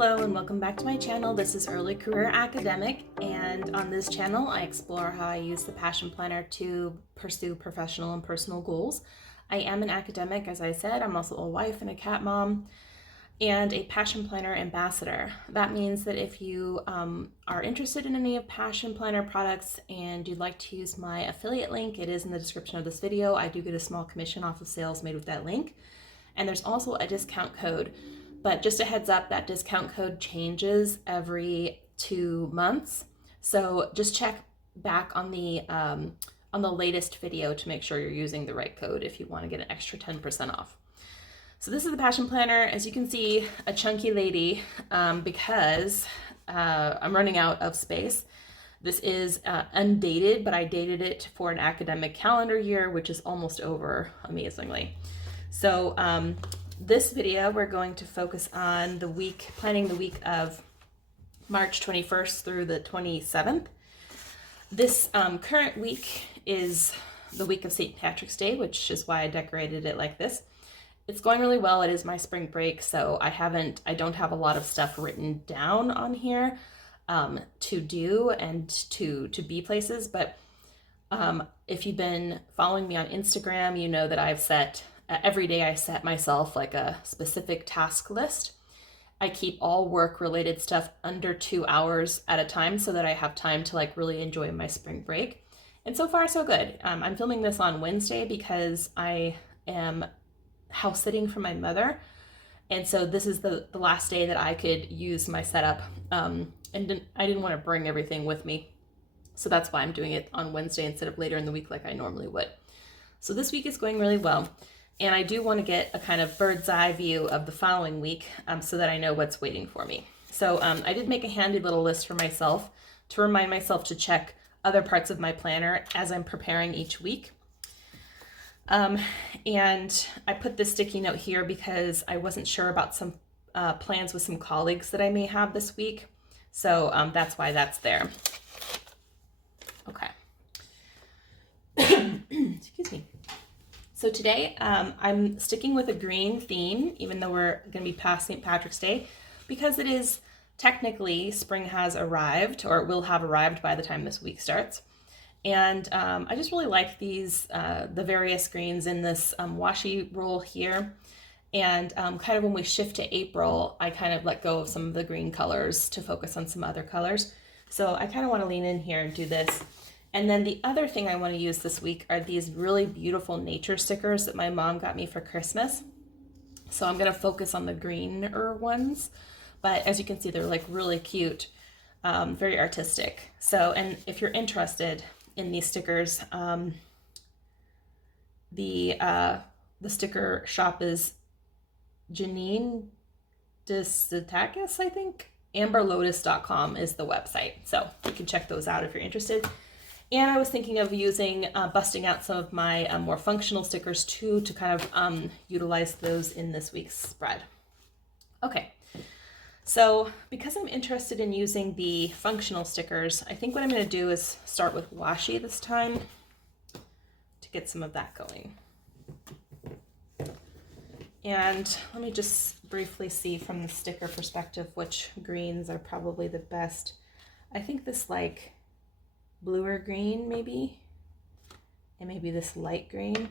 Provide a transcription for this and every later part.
Hello and welcome back to my channel. This is Early Career Academic, and on this channel I explore how I use the Passion Planner to pursue professional and personal goals. I am an academic, as I said. I'm also a wife and a cat mom and a Passion Planner ambassador. That means that if you are interested in any of Passion Planner products and you'd like to use my affiliate link, it is in the description of this video. I do get a small commission off of sales made with that link. And there's also a discount code. But just a heads up, that discount code changes every 2 months. So just check back on the latest video to make sure you're using the right code if you want to get an extra 10% off. So this is the Passion Planner. As you can see, a chunky lady because I'm running out of space. This is undated, but I dated it for an academic calendar year, which is almost over, amazingly. So this video, we're going to focus on planning the week of March 21st through the 27th. This current week is the week of St. Patrick's Day, which is why I decorated it like this. It's going really well. It is my spring break, so I don't have a lot of stuff written down on here to do and to be places, but if you've been following me on Instagram, you know that I've set every day I set myself like a specific task list. I keep all work related stuff under 2 hours at a time so that I have time to like really enjoy my spring break. And so far so good. I'm filming this on Wednesday because I am house sitting for my mother. And so this is the last day that I could use my setup. I didn't want to bring everything with me. So that's why I'm doing it on Wednesday instead of later in the week like I normally would. So this week is going really well. And I do want to get a kind of bird's eye view of the following week so that I know what's waiting for me. So I did make a handy little list for myself to remind myself to check other parts of my planner as I'm preparing each week. And I put this sticky note here because I wasn't sure about some plans with some colleagues that I may have this week. So that's why that's there. Okay. Excuse me. So today I'm sticking with a green theme, even though we're going to be past St. Patrick's Day, because it is technically spring has arrived, or it will have arrived by the time this week starts. And I just really like these, the various greens in this washi roll here. And kind of when we shift to April, I kind of let go of some of the green colors to focus on some other colors. So I kind of want to lean in here and do this. And then the other thing I want to use this week are these really beautiful nature stickers that my mom got me for Christmas. So I'm going to focus on the greener ones, but as you can see, they're like really cute, very artistic. So, and if you're interested in these stickers, the sticker shop is Janine Desitakis, I think. AmberLotus.com is the website. So you can check those out if you're interested. And I was thinking of using, busting out some of my more functional stickers too, to kind of utilize those in this week's spread. Okay, so because I'm interested in using the functional stickers, I think what I'm going to do is start with washi this time to get some of that going. And let me just briefly see from the sticker perspective which greens are probably the best. I think this like bluer green maybe, and maybe this light green.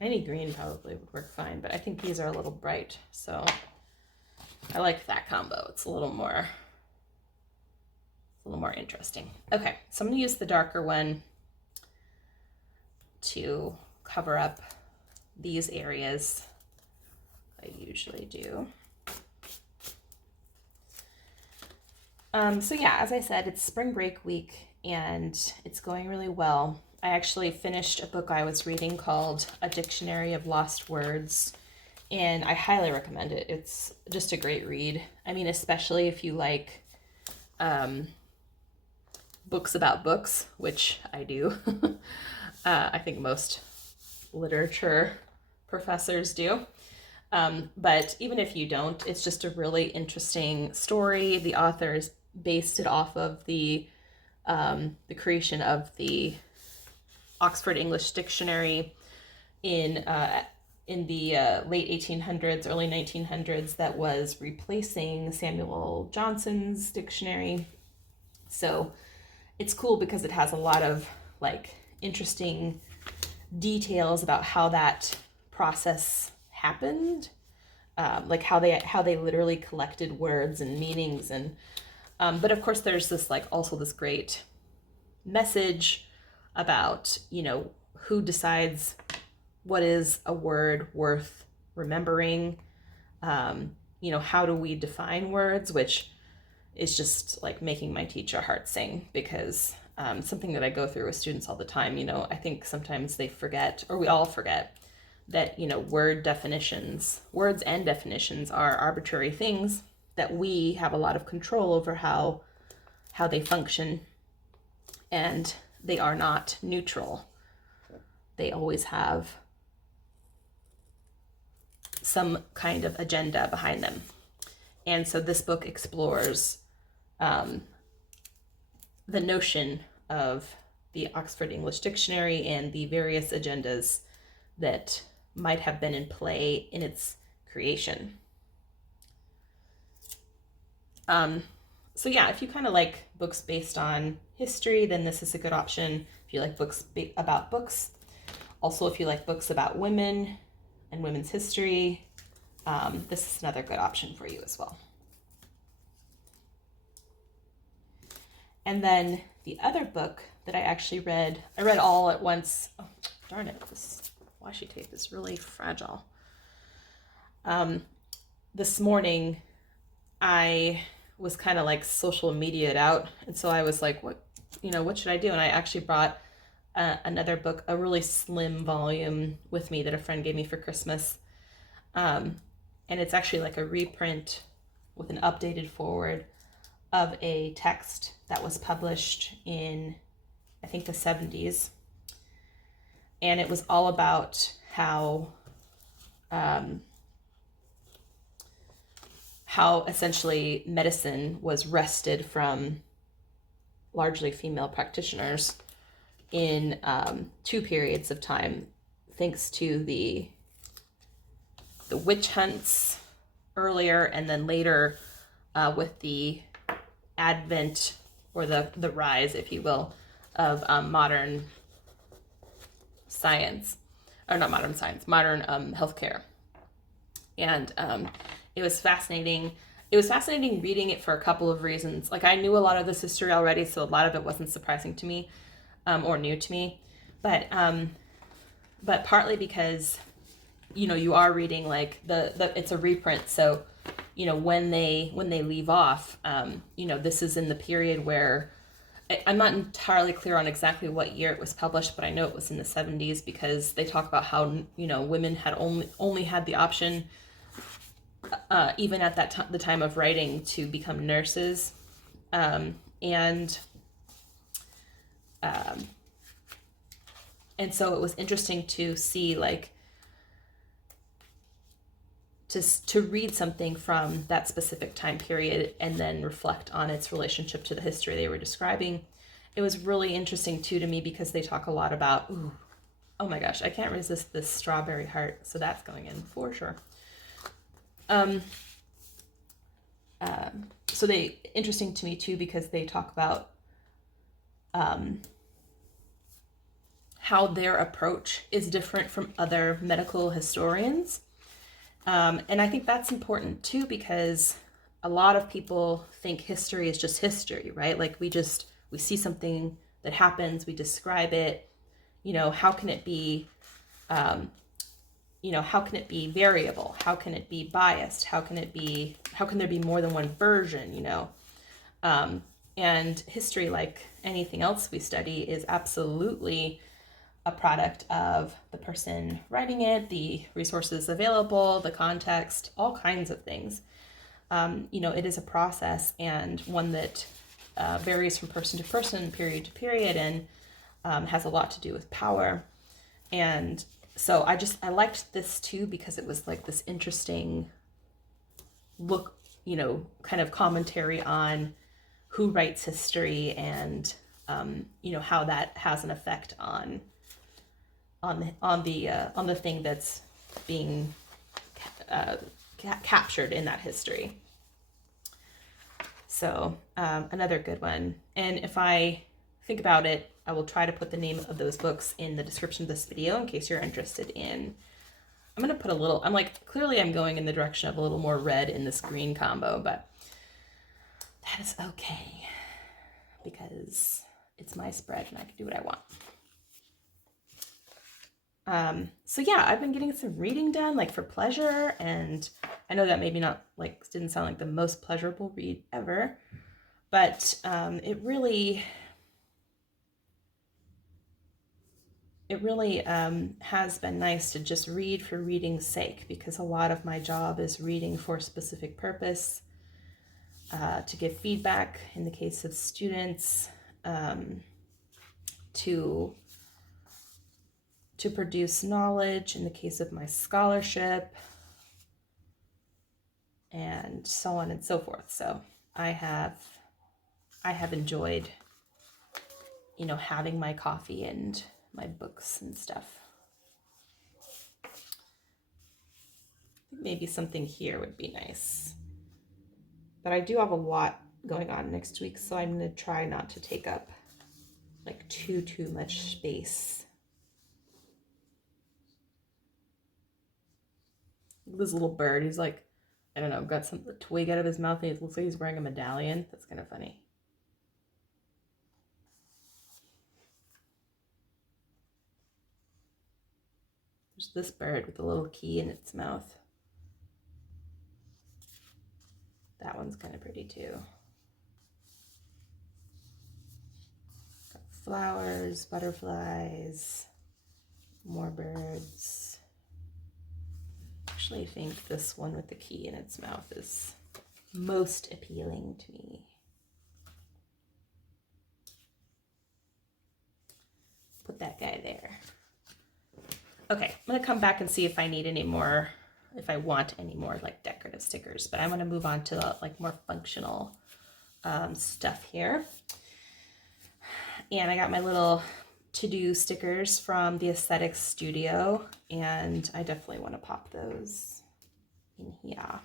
Any green probably would work fine, but I think these are a little bright, so I like that combo. It's a little more interesting. Okay, so I'm gonna use the darker one to cover up these areas. I usually do. So yeah, as I said, it's spring break week and it's going really well. I actually finished a book I was reading called A Dictionary of Lost Words, and I highly recommend it. It's just a great read. I mean, especially if you like books about books, which I do. I think most literature professors do. But even if you don't, it's just a really interesting story. The authors based it off of the creation of the Oxford English Dictionary in in the late 1800s, early 1900s that was replacing Samuel Johnson's dictionary. So it's cool because it has a lot of like interesting details about how that process happened, like how they literally collected words and meanings, and but of course there's this like also this great message about, you know, who decides what is a word worth remembering. You know, how do we define words, which is just like making my teacher heart sing, because something that I go through with students all the time. You know, I think sometimes they forget, or we all forget, that, you know, words and definitions are arbitrary things, that we have a lot of control over how they function, and they are not neutral. They always have some kind of agenda behind them. And so this book explores the notion of the Oxford English Dictionary and the various agendas that might have been in play in its creation. So yeah, if you kind of like books based on history, then this is a good option. If you like books about books, also if you like books about women and women's history, this is another good option for you as well. And then the other book that I actually read, I read all at once. Oh, darn it, this washi tape is really fragile. This morning, I was kind of like social media'd out. And so I was like, what should I do? And I actually brought another book, a really slim volume with me that a friend gave me for Christmas. And it's actually like a reprint with an updated forward of a text that was published in, I think, the 70s. And it was all about how essentially medicine was wrested from largely female practitioners in two periods of time, thanks to the witch hunts earlier, and then later with the advent, or the rise, if you will, of modern science, or not modern science, modern healthcare. And it was fascinating. It was fascinating reading it for a couple of reasons. Like, I knew a lot of this history already, so a lot of it wasn't surprising to me, or new to me. But partly because, you know, you are reading like it's a reprint, so, you know, when they leave off, you know, this is in the period where I'm not entirely clear on exactly what year it was published, but I know it was in the 70s, because they talk about how, you know, women had only had the option, even at that the time of writing, to become nurses, and so it was interesting to see, like, to read something from that specific time period and then reflect on its relationship to the history they were describing. It was really interesting too to me, because they talk a lot about, oh my gosh, I can't resist this strawberry heart, so that's going in for sure. So interesting to me too, because they talk about how their approach is different from other medical historians. And I think that's important too, because a lot of people think history is just history, right? Like, we see something that happens, we describe it, you know, how can it be, you know, how can it be variable? How can it be biased? How can there be more than one version, you know? And history, like anything else we study, is absolutely a product of the person writing it, the resources available, the context, all kinds of things. You know, it is a process, and one that varies from person to person, period to period, and has a lot to do with power. And so I liked this too, because it was like this interesting look, you know, kind of commentary on who writes history, and you know, how that has an effect on the thing that's being captured in that history. So another good one. And if I think about it, I will try to put the name of those books in the description of this video in case you're interested in. I'm going to put a little, I'm like, clearly I'm going in the direction of a little more red in this green combo, but that is okay because it's my spread and I can do what I want. So yeah, I've been getting some reading done, like for pleasure, and I know that maybe not, like, didn't sound like the most pleasurable read ever, but it really has been nice to just read for reading's sake, because a lot of my job is reading for a specific purpose, to give feedback in the case of students, to produce knowledge in the case of my scholarship, and so on and so forth. So I have enjoyed, you know, having my coffee and my books and stuff. Maybe something here would be nice. But I do have a lot going on next week, so I'm going to try not to take up like too much space. This little bird, he's like, I don't know, got some twig out of his mouth and it looks like he's wearing a medallion. That's kind of funny. There's this bird with a little key in its mouth. That one's kind of pretty too. Got flowers, butterflies, more birds. Actually, I think this one with the key in its mouth is most appealing to me. Put that guy there. Okay, I'm gonna come back and see if I need any more, if I want any more like decorative stickers, but I'm gonna move on to like more functional stuff here. And I got my little to-do stickers from the Aesthetics Studio, and I definitely want to pop those in here.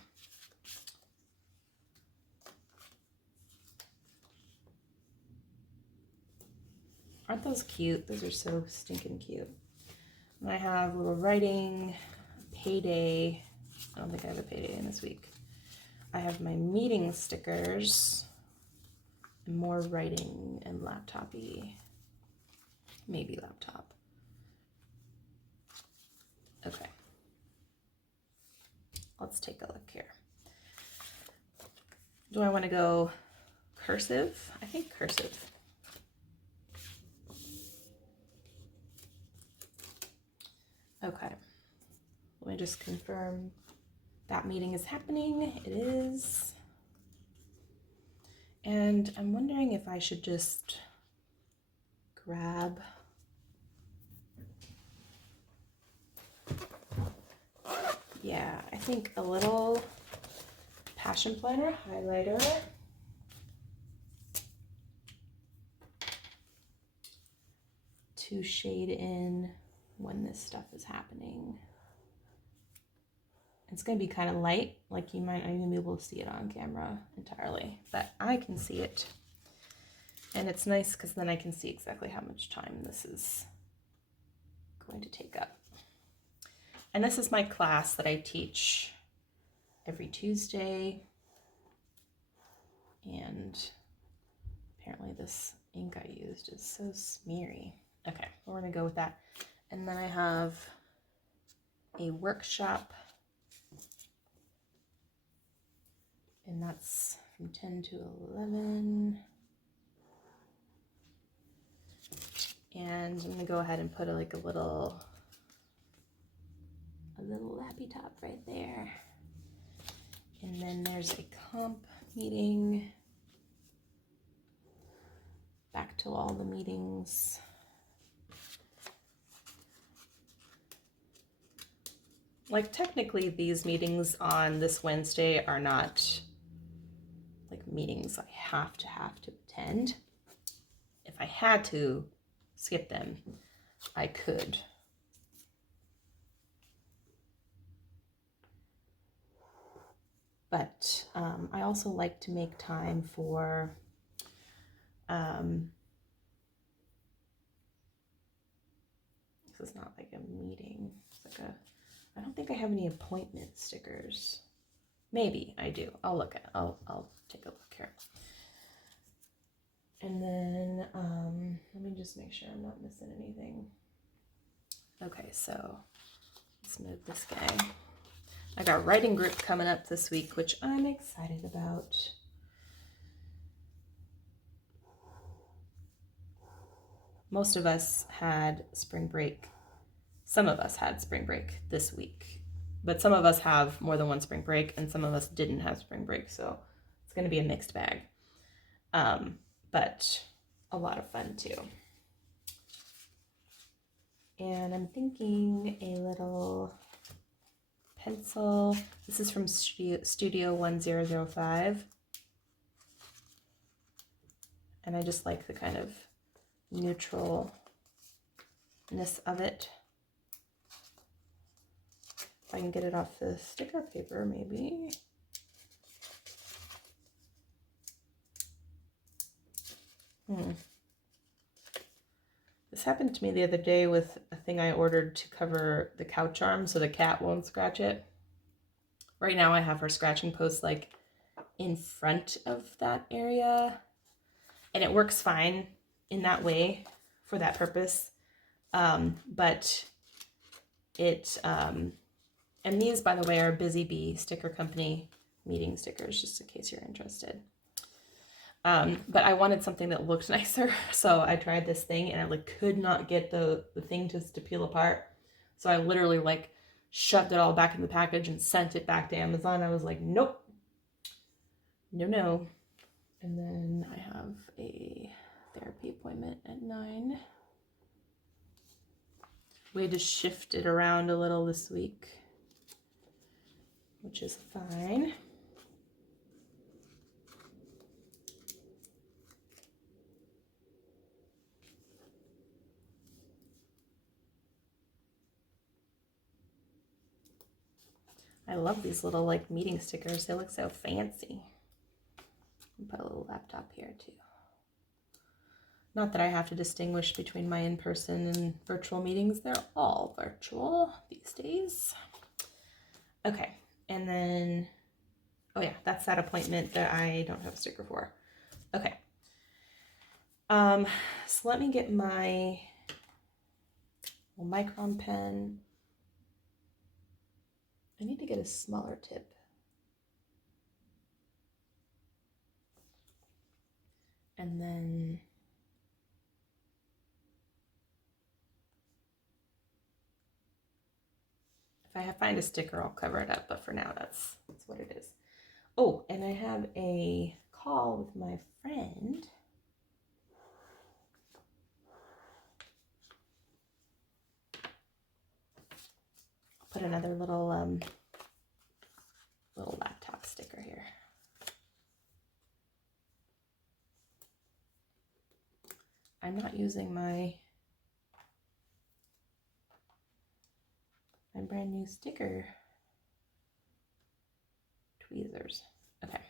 Aren't those cute? Those are so stinking cute. And I have a little writing, payday. I don't think I have a payday in this week. I have my meeting stickers, and more writing and laptop-y. Maybe laptop. Okay. Let's take a look here. Do I want to go cursive? I think cursive. Okay. Let me just confirm that meeting is happening. It is. And I'm wondering if I should just grab I think a little Passion Planner highlighter. To shade in when this stuff is happening. It's going to be kind of light, like you might not even be able to see it on camera entirely, but I can see it. And it's nice because then I can see exactly how much time this is going to take up. And this is my class that I teach every Tuesday. And apparently this ink I used is so smeary. Okay, we're going to go with that. And then I have a workshop, and that's from 10 to 11. And I'm gonna go ahead and put a little lappy top right there. And then there's a comp meeting. Back to all the meetings. Like, technically these meetings on this Wednesday are not like meetings I have to attend. If I had to skip them, I could. But I also like to make time for this is not like a meeting. It's like I don't think I have any appointment stickers. Maybe I do. I'll take a look here. And then let me just make sure I'm not missing anything. Okay, so let's move this guy. I got writing group coming up this week, which I'm excited about. Most of us had spring break. Some of us had spring break this week, but some of us have more than one spring break, and some of us didn't have spring break, so it's going to be a mixed bag. But a lot of fun too. And I'm thinking a little pencil. This is from Studio 1005. And I just like the kind of neutralness of it. If I can get it off the sticker paper, maybe. This happened to me the other day with a thing I ordered to cover the couch arm so the cat won't scratch it. Right now I have her scratching post like in front of that area, and it works fine in that way for that purpose. But it, and these, by the way, are Busy Bee Sticker Company meeting stickers, just in case you're interested. But I wanted something that looked nicer, so I tried this thing, and I like could not get the thing to peel apart. So I literally like shoved it all back in the package and sent it back to Amazon. I was like, nope, no. And then I have a therapy appointment at 9. We had to shift it around a little this week, which is fine. I love these little like meeting stickers. They look so fancy. Put a little laptop here too. Not that I have to distinguish between my in-person and virtual meetings. They're all virtual these days. Okay, and then, oh yeah, that's that appointment that I don't have a sticker for. Okay. So let me get my micron pen. I need to get a smaller tip. And then if I find a sticker, I'll cover it up, but for now, that's what it is. Oh, and I have a call with my friend. I'll put another little laptop sticker here. I'm not using my brand new sticker tweezers. Okay.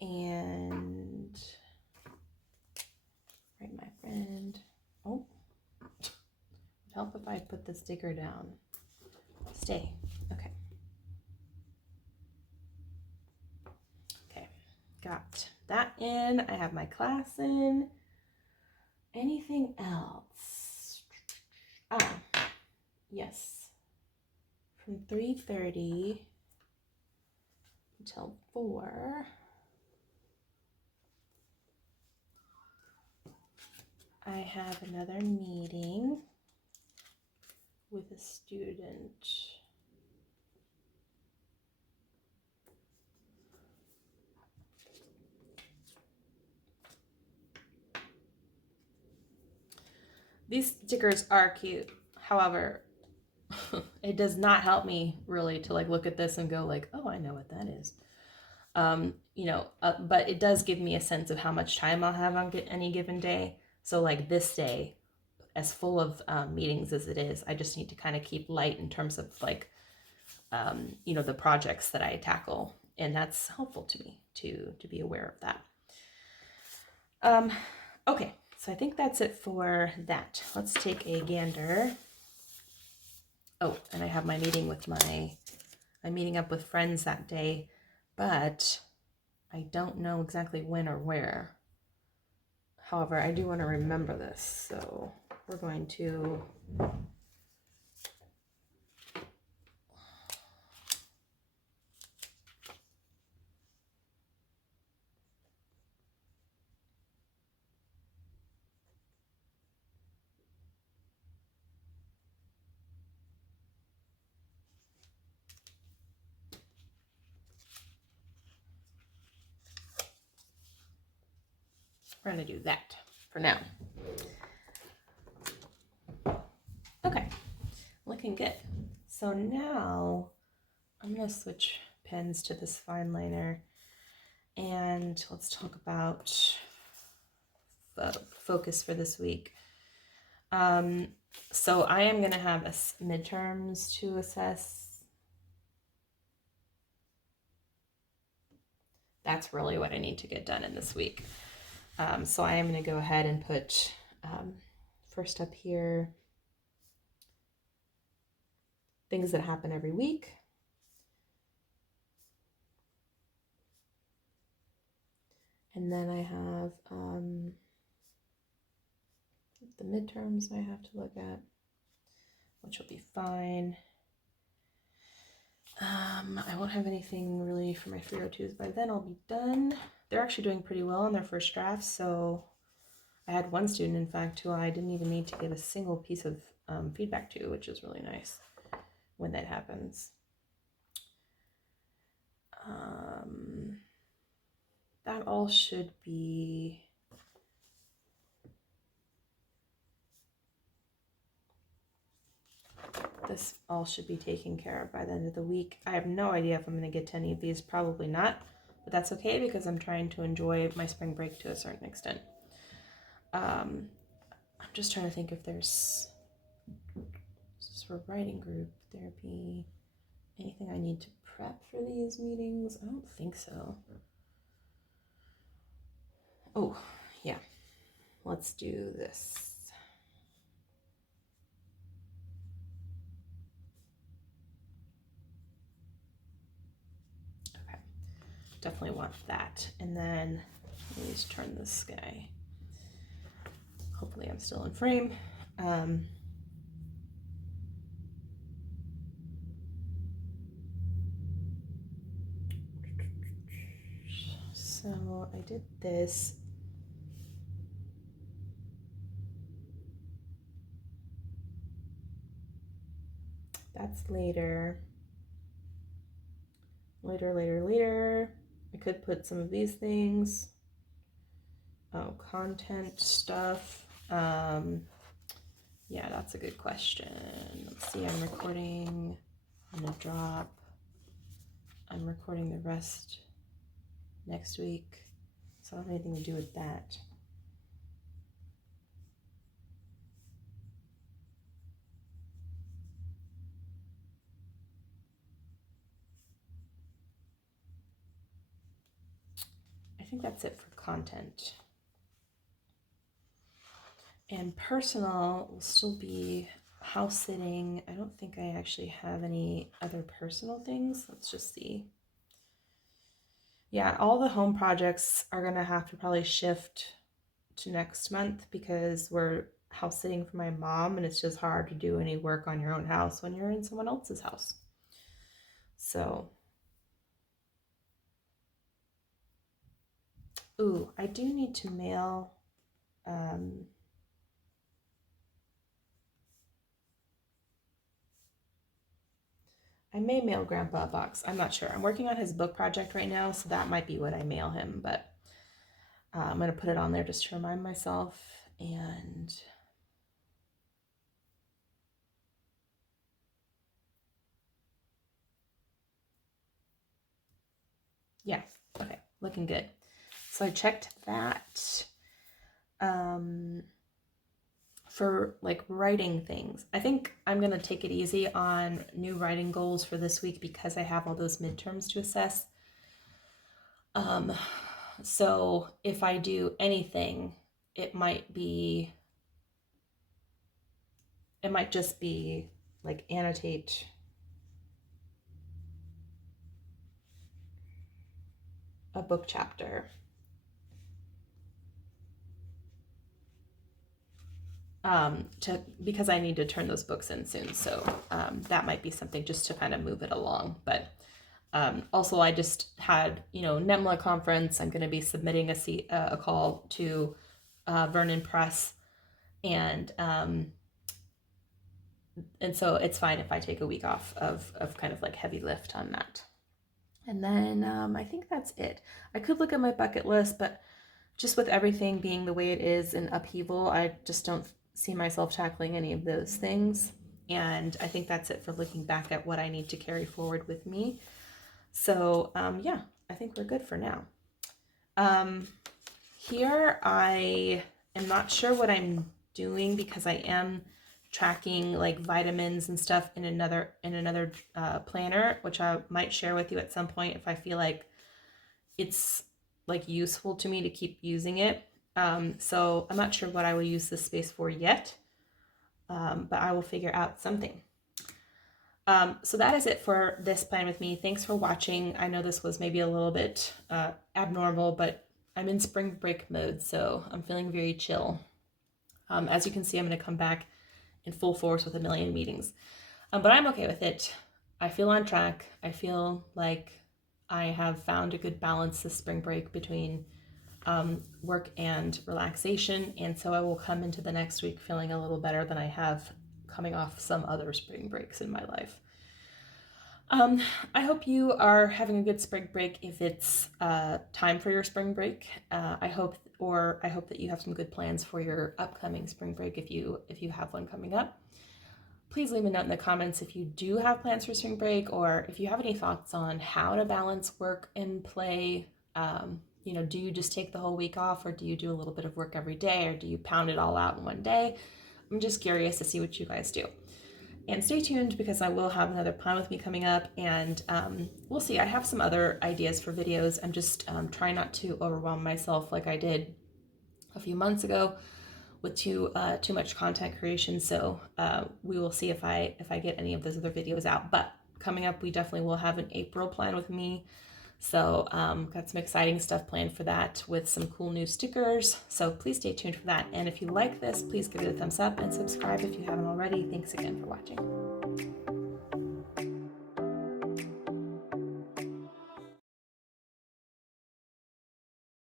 And write my friend. Oh, it'd help if I put the sticker down. Stay. Okay. Okay, got that in. I have my class in. Anything else? Yes. From 3:30 until 4. I have another meeting with a student. These stickers are cute. However, it does not help me really to like look at this and go like, oh, I know what that is. But it does give me a sense of how much time I'll have on any given day. So like this day, as full of meetings as it is, I just need to kind of keep light in terms of like the projects that I tackle. And that's helpful to me to be aware of that. Okay, so I think that's it for that. Let's take a gander. Oh, and I have my meeting with I'm meeting up with friends that day, but I don't know exactly when or where. However, I do want to remember this, so we're going to do that for now. Okay, looking good. So now I'm going to switch pens to this fine liner, and let's talk about focus for this week. So I am going to have midterms to assess. That's really what I need to get done in this week. So I am going to go ahead and put first up here, things that happen every week. And then I have the midterms I have to look at, which will be fine. I won't have anything really for my 302s by then. I'll be done. They're actually doing pretty well on their first draft. So I had one student, in fact, who I didn't even need to give a single piece of feedback to, which is really nice when that happens. That all should be this all should be taken care of by the end of the week. I have no idea if I'm going to get to any of these, probably not, but that's okay because I'm trying to enjoy my spring break to a certain extent. I'm just trying to think if there's, just for writing group, there be anything I need to prep for these meetings? I don't think so. Oh, yeah. Let's do this. Okay. Definitely want that. And then let me just turn this guy. Hopefully I'm still in frame. So I did this. That's later. Later. I could put some of these things. Oh, content stuff. Yeah, that's a good question. Let's see, I'm recording. I'm gonna drop. I'm recording the rest next week. So I don't have anything to do with that. I think that's it for content. And personal will still be house sitting. I don't think I actually have any other personal things. Let's just see. Yeah, all the home projects are going to have to probably shift to next month because we're house sitting for my mom and it's just hard to do any work on your own house when you're in someone else's house. So, ooh, I do need to mail I may mail Grandpa a box. I'm not sure. I'm working on his book project right now, so that might be what I mail him, but I'm going to put it on there just to remind myself. And yeah, okay, looking good. So I checked that. for like writing things. I think I'm going to take it easy on new writing goals for this week because I have all those midterms to assess. So if I do anything, it might just be like annotate a book chapter. Because I need to turn those books in soon. So that might be something just to kind of move it along. But also I just had, NEMLA conference. I'm going to be submitting a call to Vernon Press, and so it's fine if I take a week off of kind of like heavy lift on that. And then I think that's it. I could look at my bucket list, but just with everything being the way it is in upheaval, I just don't see myself tackling any of those things. And I think that's it for looking back at what I need to carry forward with me. So yeah, I think we're good for now. Here I am not sure what I'm doing because I am tracking like vitamins and stuff in another planner, which I might share with you at some point if I feel like it's like useful to me to keep using it. So I'm not sure what I will use this space for yet, but I will figure out something. So that is it for this plan with me. Thanks for watching. I know this was maybe a little bit abnormal, but I'm in spring break mode, so I'm feeling very chill. As you can see, I'm going to come back in full force with a million meetings, but I'm okay with it. I feel on track. I feel like I have found a good balance this spring break between work and relaxation, and so I will come into the next week feeling a little better than I have coming off some other spring breaks in my life. I hope you are having a good spring break if it's time for your spring break. I hope that you have some good plans for your upcoming spring break if you have one coming up. Please leave a note in the comments if you do have plans for spring break, or if you have any thoughts on how to balance work and play. Do you just take the whole week off, or do you do a little bit of work every day, or do you pound it all out in one day? I'm just curious to see what you guys do. And stay tuned because I will have another plan with me coming up, and we'll see. I have some other ideas for videos. I'm just trying not to overwhelm myself like I did a few months ago with too much content creation. So we will see if I get any of those other videos out. But coming up, we definitely will have an April plan with me. So got some exciting stuff planned for that with some cool new stickers. So please stay tuned for that. And if you like this, please give it a thumbs up and subscribe if you haven't already. Thanks again for watching.